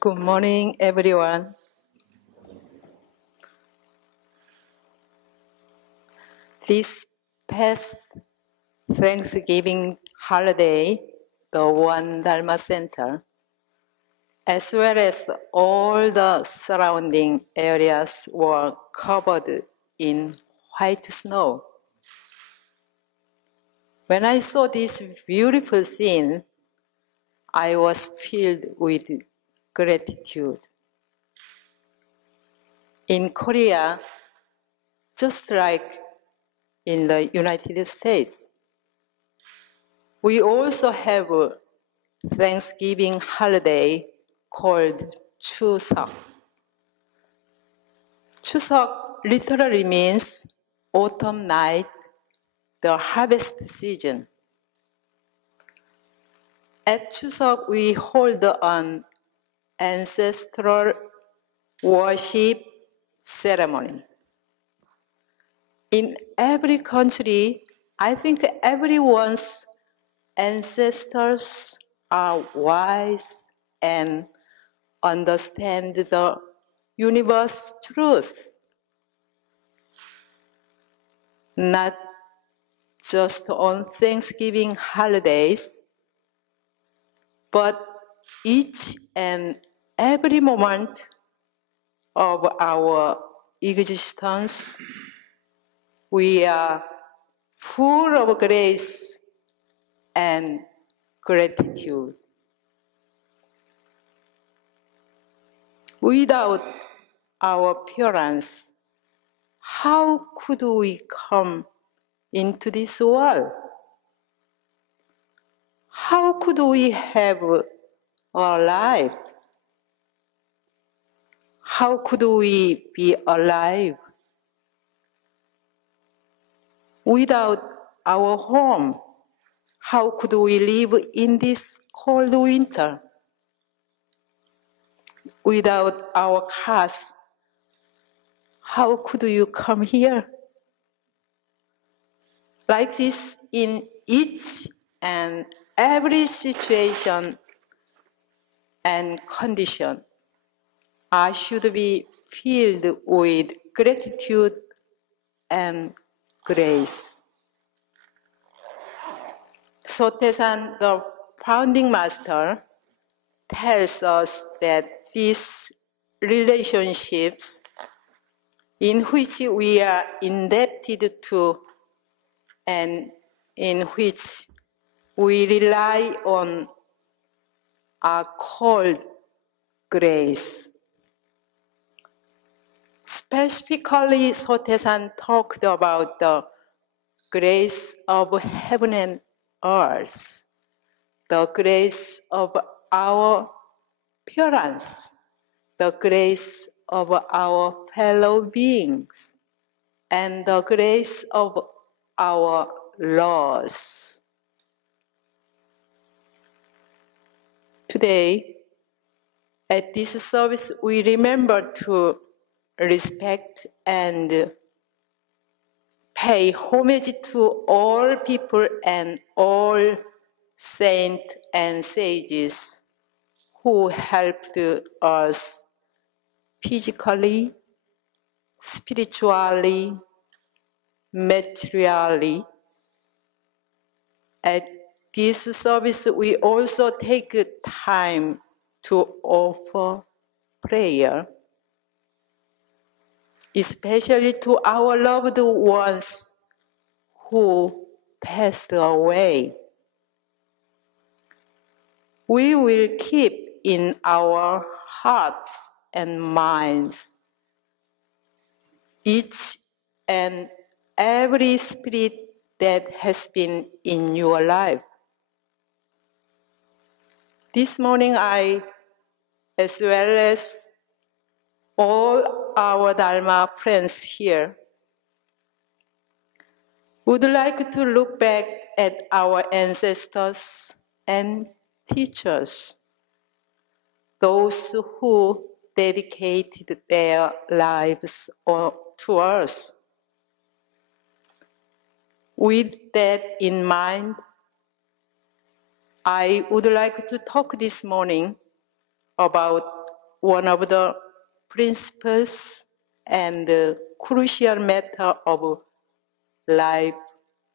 Good morning, everyone. This past Thanksgiving holiday, the One Dharma Center, as well as all the surrounding areas, were covered in white snow. When I saw this beautiful scene, I was filled with gratitude. In Korea, just like in the United States, we also have a Thanksgiving holiday called Chuseok. Chuseok literally means autumn night, the harvest season. At Chuseok, we hold an ancestral worship ceremony. In every country, I think everyone's ancestors are wise and understand the universe truth, not just on Thanksgiving holidays, but each and every moment of our existence. We are full of grace and gratitude. Without our parents, how could we come into this world? How could we have a life? How could we be alive? Without our home, how could we live in this cold winter? Without our cars, how could you come here? Like this, in each and every situation and condition, I should be filled with gratitude and grace. Sotaesan, the founding master, tells us that these relationships in which we are indebted to and in which we rely on are called grace. Specifically, Sotaesan talked about the grace of heaven and earth, the grace of our parents, the grace of our fellow beings, and the grace of our laws. Today, at this service, we remember to respect and pay homage to all people and all saints and sages who helped us physically, spiritually, materially. At this service, we also take time to offer prayer, especially to our loved ones who passed away. We will keep in our hearts and minds each and every spirit that has been in your life. This morning, I, as well as all our Dharma friends here, would like to look back at our ancestors and teachers, those who dedicated their lives to us. With that in mind, I would like to talk this morning about one of the principles and the crucial matter of life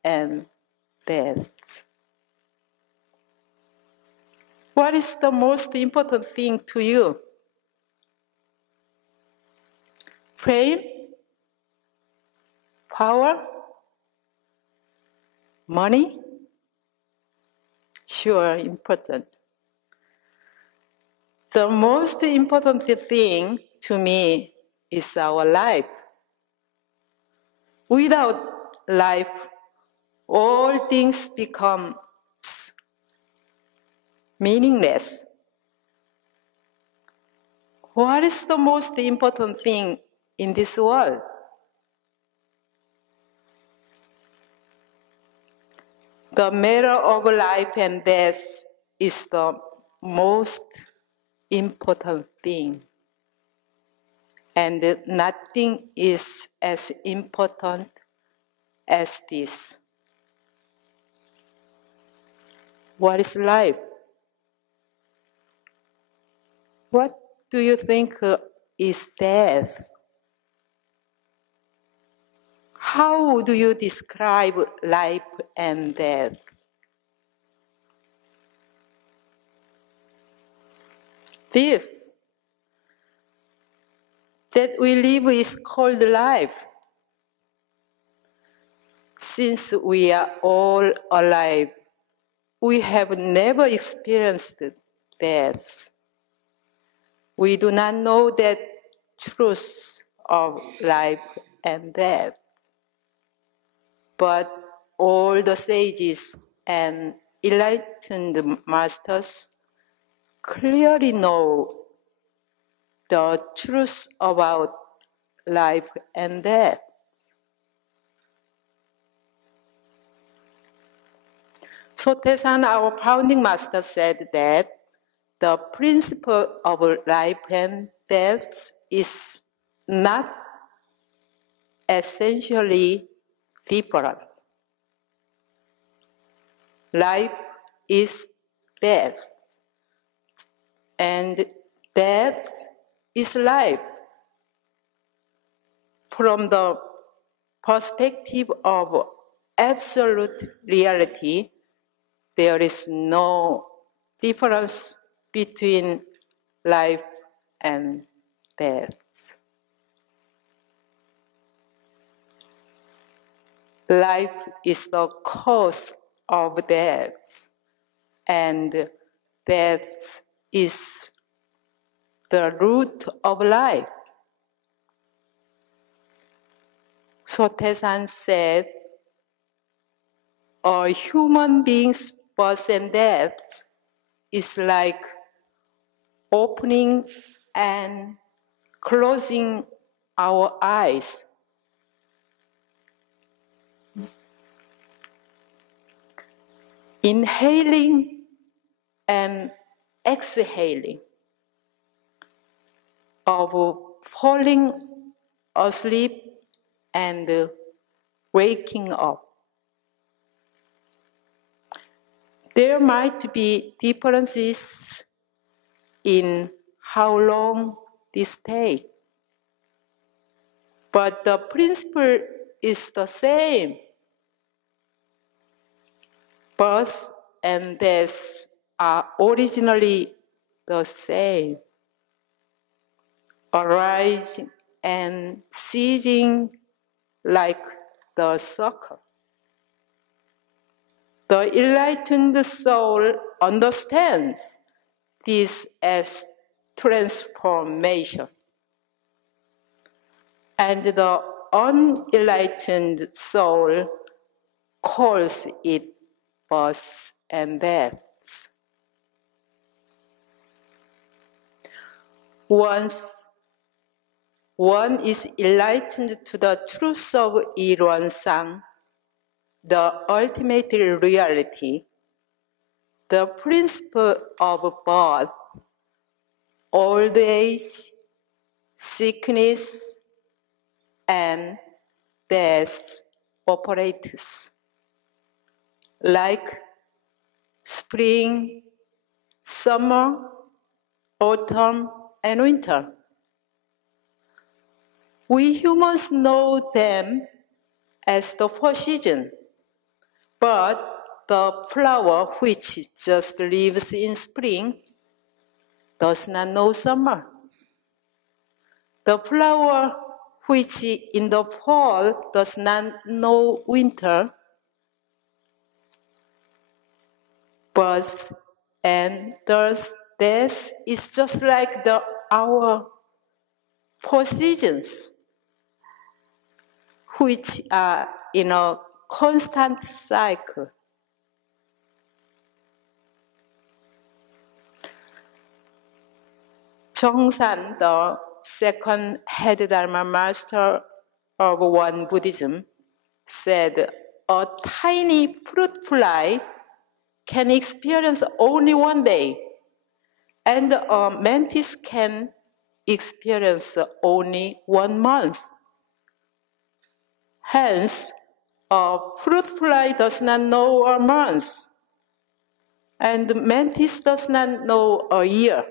and death. What is the most important thing to you? Fame? Power? Money? Sure, important. The most important thing to me is our life. Without life, all things become meaningless. What is the most important thing in this world? The matter of life and death is the most important thing. And nothing is as important as this. What is life? What do you think is death? How do you describe life and death? This that we live is called life. Since we are all alive, we have never experienced death. We do not know that truth of life and death. But all the sages and enlightened masters clearly know the truth about life and death. So Taesan, our founding master, said that the principle of life and death is not essentially different. Life is death, and death is life. From the perspective of absolute reality, there is no difference between life and death. Life is the cause of death, and death is the root of life. So Taesan said, a human being's birth and death is like opening and closing our eyes. Inhaling and exhaling, of falling asleep and waking up. There might be differences in how long this takes, but the principle is the same. Birth and death are originally the same, arising and ceasing like the circle. The enlightened soul understands this as transformation, and the unenlightened soul calls it birth and death. Once one is enlightened to the truth of Ilwansang, the ultimate reality, the principle of birth, old age, sickness, and death operates. Like spring, summer, autumn, and winter. We humans know them as the four seasons, but the flower which just lives in spring does not know summer. The flower which in the fall does not know winter. Birth and death is just like our four seasons, which are in a constant cycle. Jongsan, the second head Dharma master of Won Buddhism, said a tiny fruit fly can experience only one day, and a mantis can experience only 1 month. Hence, a fruit fly does not know a month, and mantis does not know a year.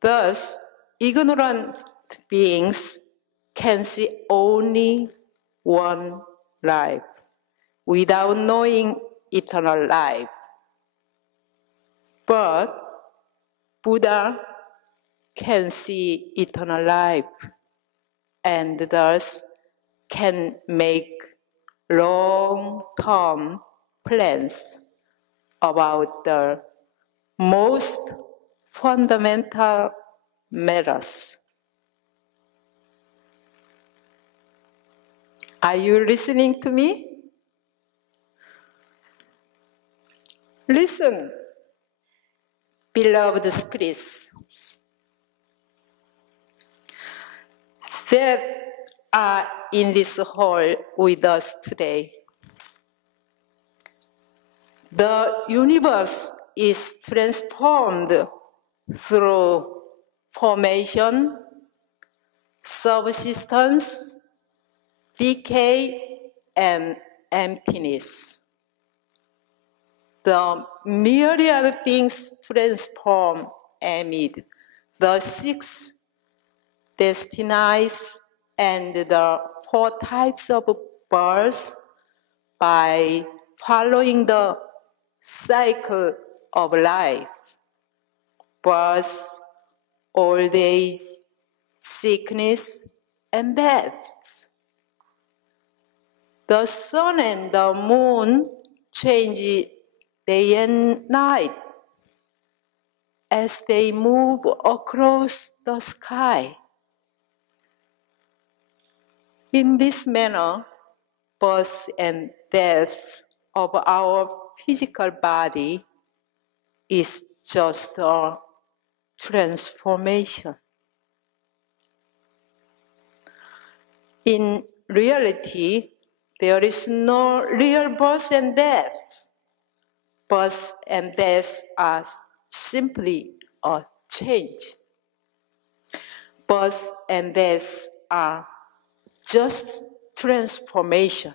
Thus, ignorant beings can see only one life without knowing eternal life. But Buddha can see eternal life and thus can make long-term plans about the most fundamental matters. Are you listening to me? Listen, beloved spirits, that are in this hall with us today. The universe is transformed through formation, subsistence, decay, and emptiness. The myriad things transform amid the 6 destinies and the 4 types of birth by following the cycle of life: birth, old age, sickness, and death. The sun and the moon change day and night as they move across the sky. In this manner, birth and death of our physical body is just a transformation. In reality, there is no real birth and death. Birth and death are simply a change. Birth and death are just transformation.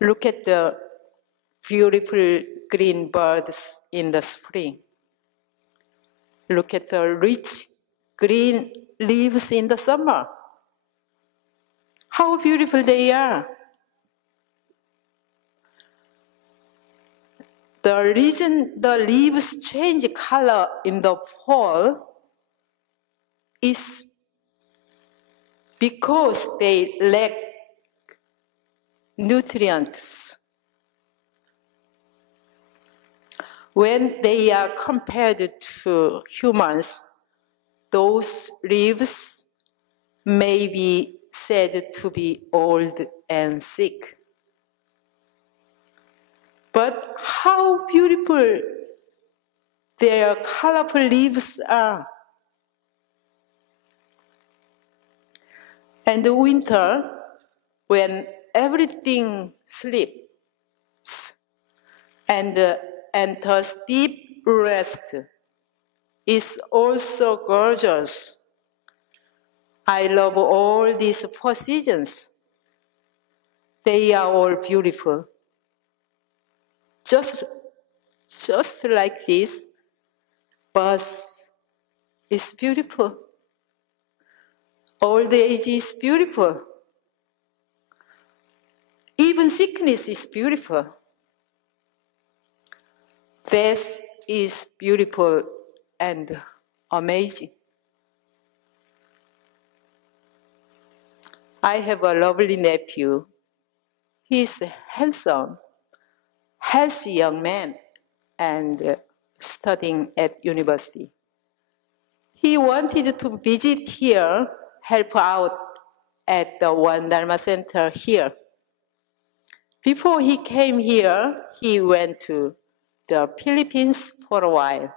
Look at the beautiful green birds in the spring. Look at the rich green leaves in the summer. How beautiful they are. The reason the leaves change color in the fall is because they lack nutrients. When they are compared to humans, those leaves may be said to be old and sick. But how beautiful their colorful leaves are. And the winter, when everything sleeps and enters deep rest, is also gorgeous. I love all these 4 seasons. They are all beautiful. Just just like this, but it's beautiful. Old age is beautiful. Even sickness is beautiful. Death is beautiful and amazing. I have a lovely nephew. He's a handsome, healthy young man and studying at university. He wanted to visit here, help out at the One Dharma Center here. Before he came here, he went to the Philippines for a while.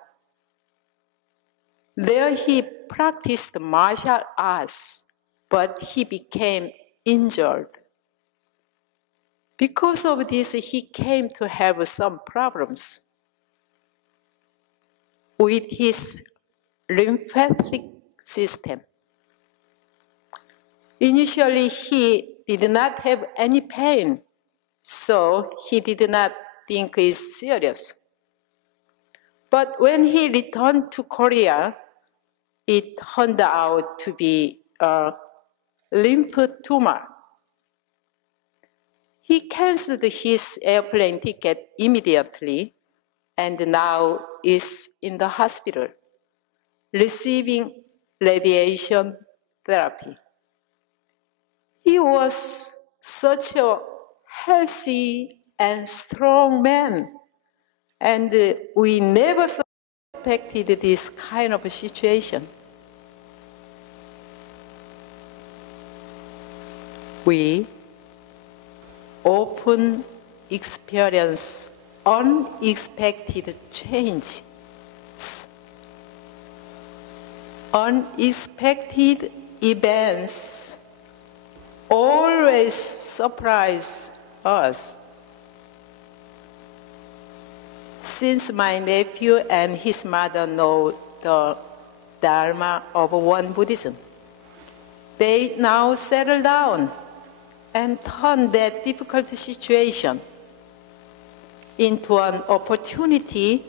There he practiced martial arts, but he became injured. Because of this, he came to have some problems with his lymphatic system. Initially, he did not have any pain, so he did not think it's serious. But when he returned to Korea, it turned out to be a lymph tumor. He canceled his airplane ticket immediately and now is in the hospital, receiving radiation therapy. He was such a healthy and strong man, and we never suspected this kind of situation. We often experience unexpected changes. Unexpected events always surprise us. Since my nephew and his mother know the Dharma of One Buddhism, they now settle down and turn that difficult situation into an opportunity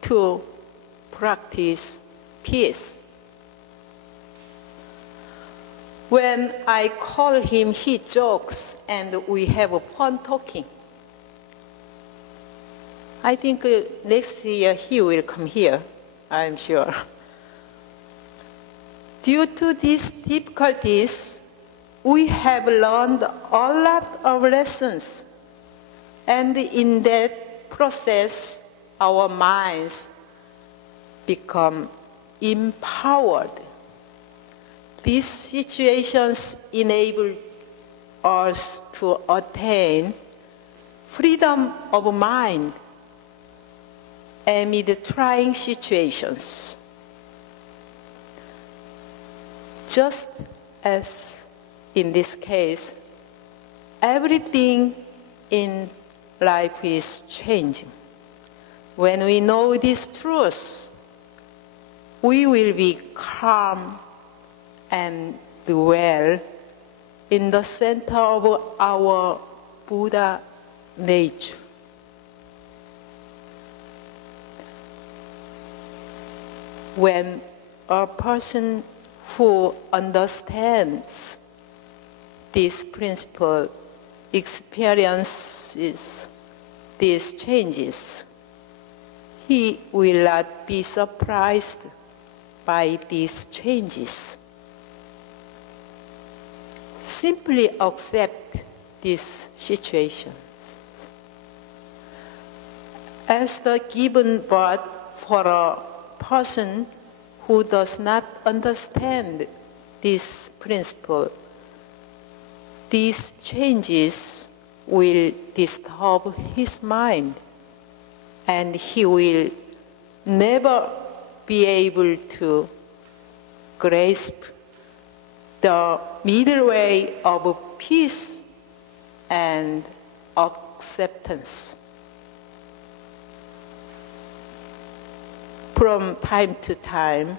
to practice peace. When I call him, he jokes and we have fun talking. I think next year he will come here, I'm sure. Due to these difficulties, we have learned a lot of lessons. And in that process, our minds become empowered. These situations enable us to attain freedom of mind amid trying situations. Just as in this case, everything in life is changing. When we know this truth, we will be calm and dwell in the center of our Buddha nature. When a person who understands this principle experiences these changes, he will not be surprised by these changes. Simply accept these situations as the given birth for a person who does not understand this principle. These changes will disturb his mind, and he will never be able to grasp the middle way of peace and acceptance. From time to time,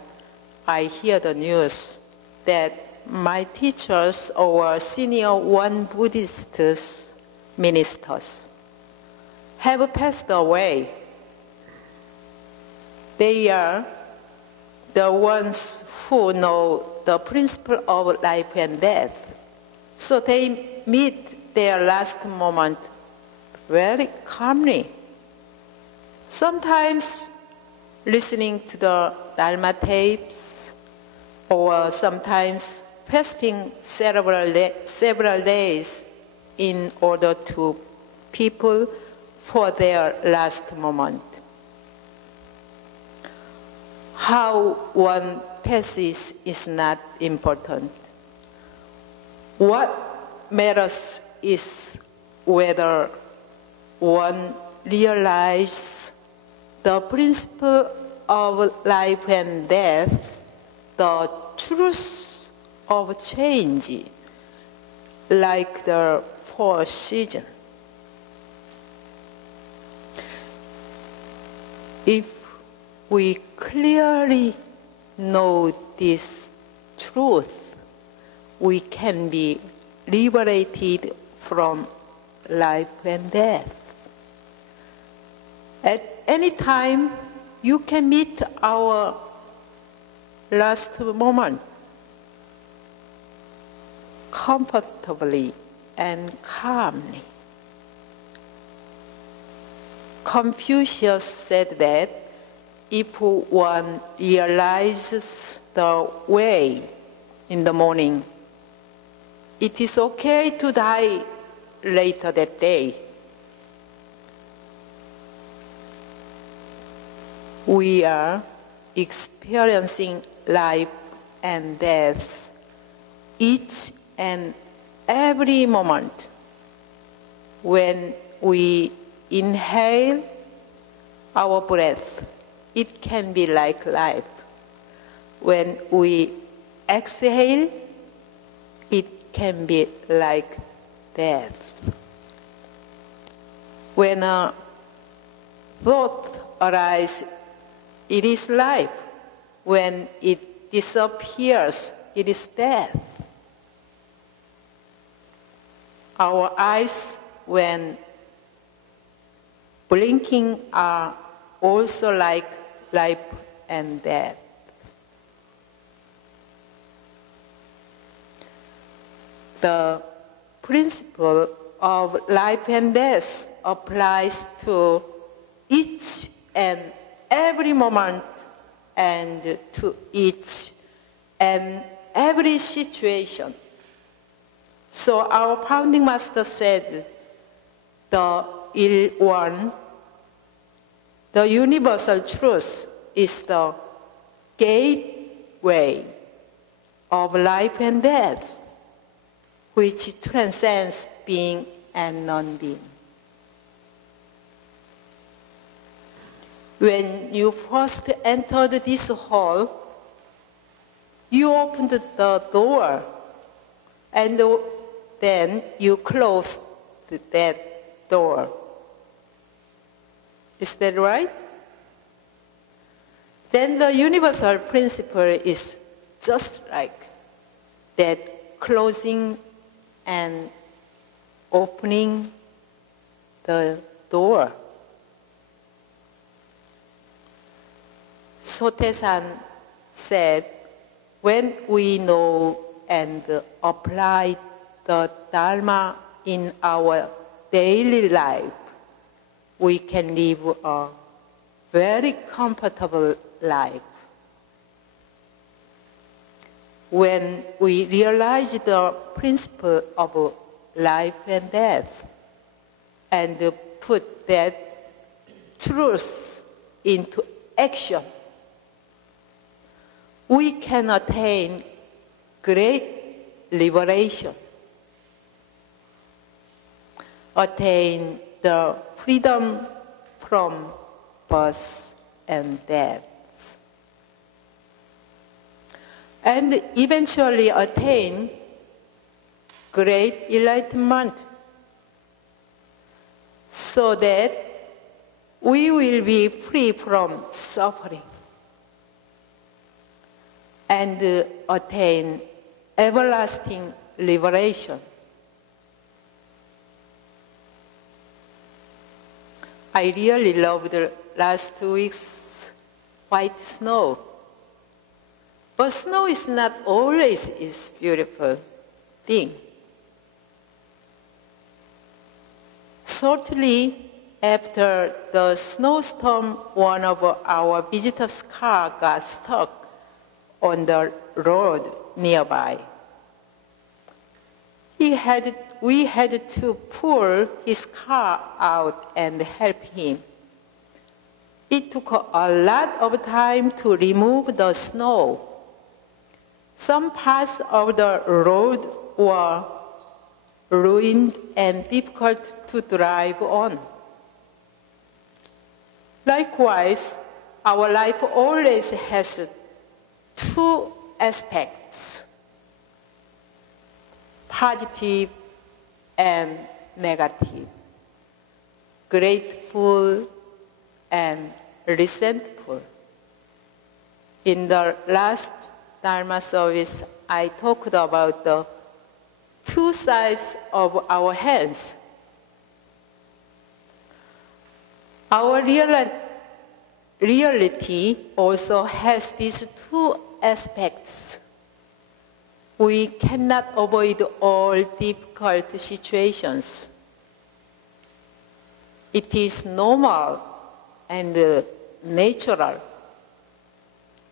I hear the news that my teachers or senior One Buddhist ministers have passed away. they are the ones who know the principle of life and death. So they meet their last moment very calmly. Sometimes listening to the Dharma tapes, or sometimes fasting several days in order to people for their last moment. How one passes is not important. What matters is whether one realizes the principle of life and death, the truth of change, like the four seasons. If we clearly know this truth, we can be liberated from life and death. At any time, you can meet our last moment comfortably and calmly. Confucius said that if one realizes the way in the morning, it is okay to die later that day. We are experiencing life and death each and every moment. When we inhale our breath, it can be like life. When we exhale, it can be like death. When a thought arises, it is life. When it disappears, it is death. Our eyes, when blinking, are also like life and death. The principle of life and death applies to each and every moment and to each and every situation. So our founding master said, the Il One, the universal truth, is the gateway of life and death, which transcends being and non-being. When you first entered this hall, you opened the door, and then you closed that door. Is that right? Then the universal principle is just like that, closing and opening the door. Sote-san said, when we know and apply the Dharma in our daily life, we can live a very comfortable life. When we realize the principle of life and death and put that truth into action, we can attain great liberation, attain the freedom from birth and death, and eventually attain great enlightenment, so that we will be free from suffering and attain everlasting liberation. I really loved the last week's white snow. But snow is not always a beautiful thing. Shortly after the snowstorm, one of our visitors' car got stuck on the road nearby. We had to pull his car out and help him. It took a lot of time to remove the snow. Some parts of the road were ruined and difficult to drive on. Likewise, our life always has two aspects, positive and negative, grateful and resentful. In the last Dharma service, I talked about the two sides of our hands. Our reality also has these two aspects. We cannot avoid all difficult situations. It is normal and natural,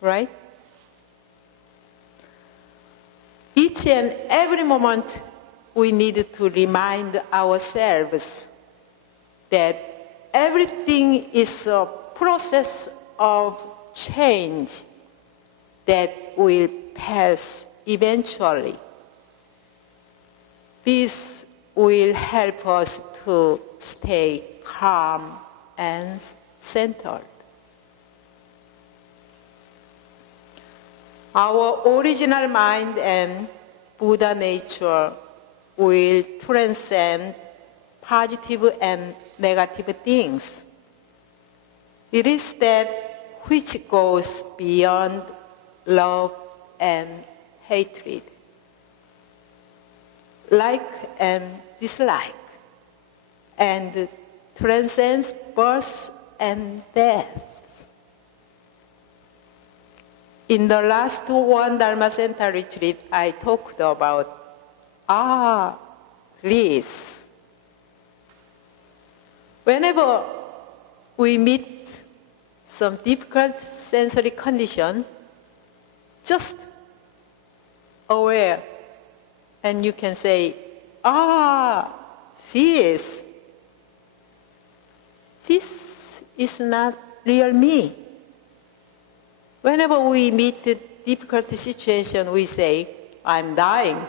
right? Each and every moment we need to remind ourselves that everything is a process of change that will pass eventually. This will help us to stay calm and centered. Our original mind and Buddha nature will transcend positive and negative things. It is that which goes beyond love and hatred, like and dislike, and transcends birth and death. In the last one Dharma Center retreat, I talked about this. Whenever we meet some difficult sensory condition, just aware, and you can say, this is not real me. Whenever we meet a difficult situation, we say, I'm dying.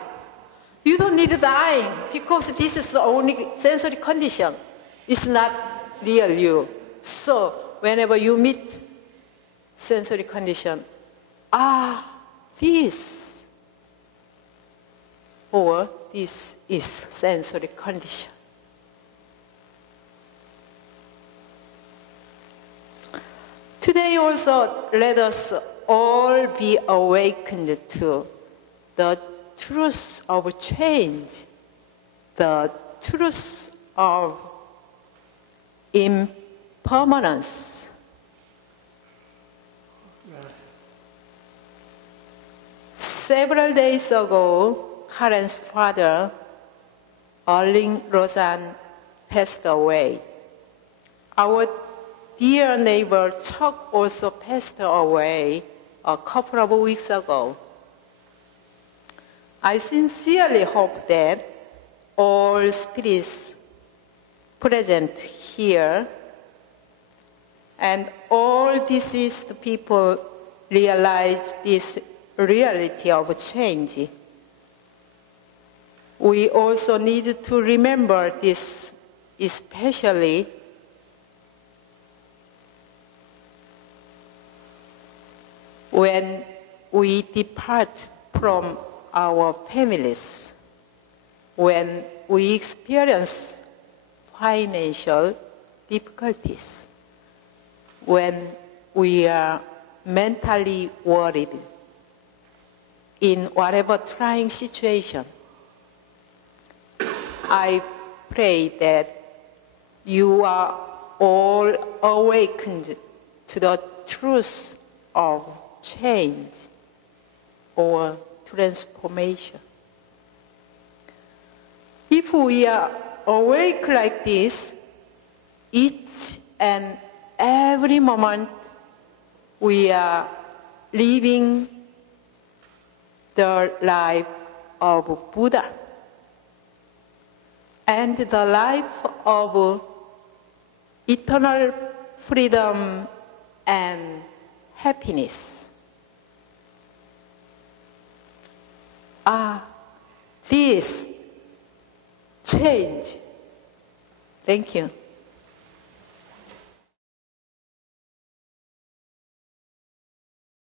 You don't need dying, because this is the only sensory condition. It's not real you. So whenever you meet sensory condition, this, or this is sensory condition. Today also, let us all be awakened to the truth of change, the truth of impermanence. Several days ago, Karen's father, Erling Rosan, passed away. Our dear neighbor Chuck also passed away a couple of weeks ago. I sincerely hope that all spirits present here and all deceased people realize this reality of change. We also need to remember this, especially when we depart from our families, when we experience financial difficulties, when we are mentally worried in whatever trying situation. I pray that you are all awakened to the truth of change or transformation. If we are awake like this, each and every moment we are living the life of Buddha and the life of eternal freedom and happiness. This change. Thank you.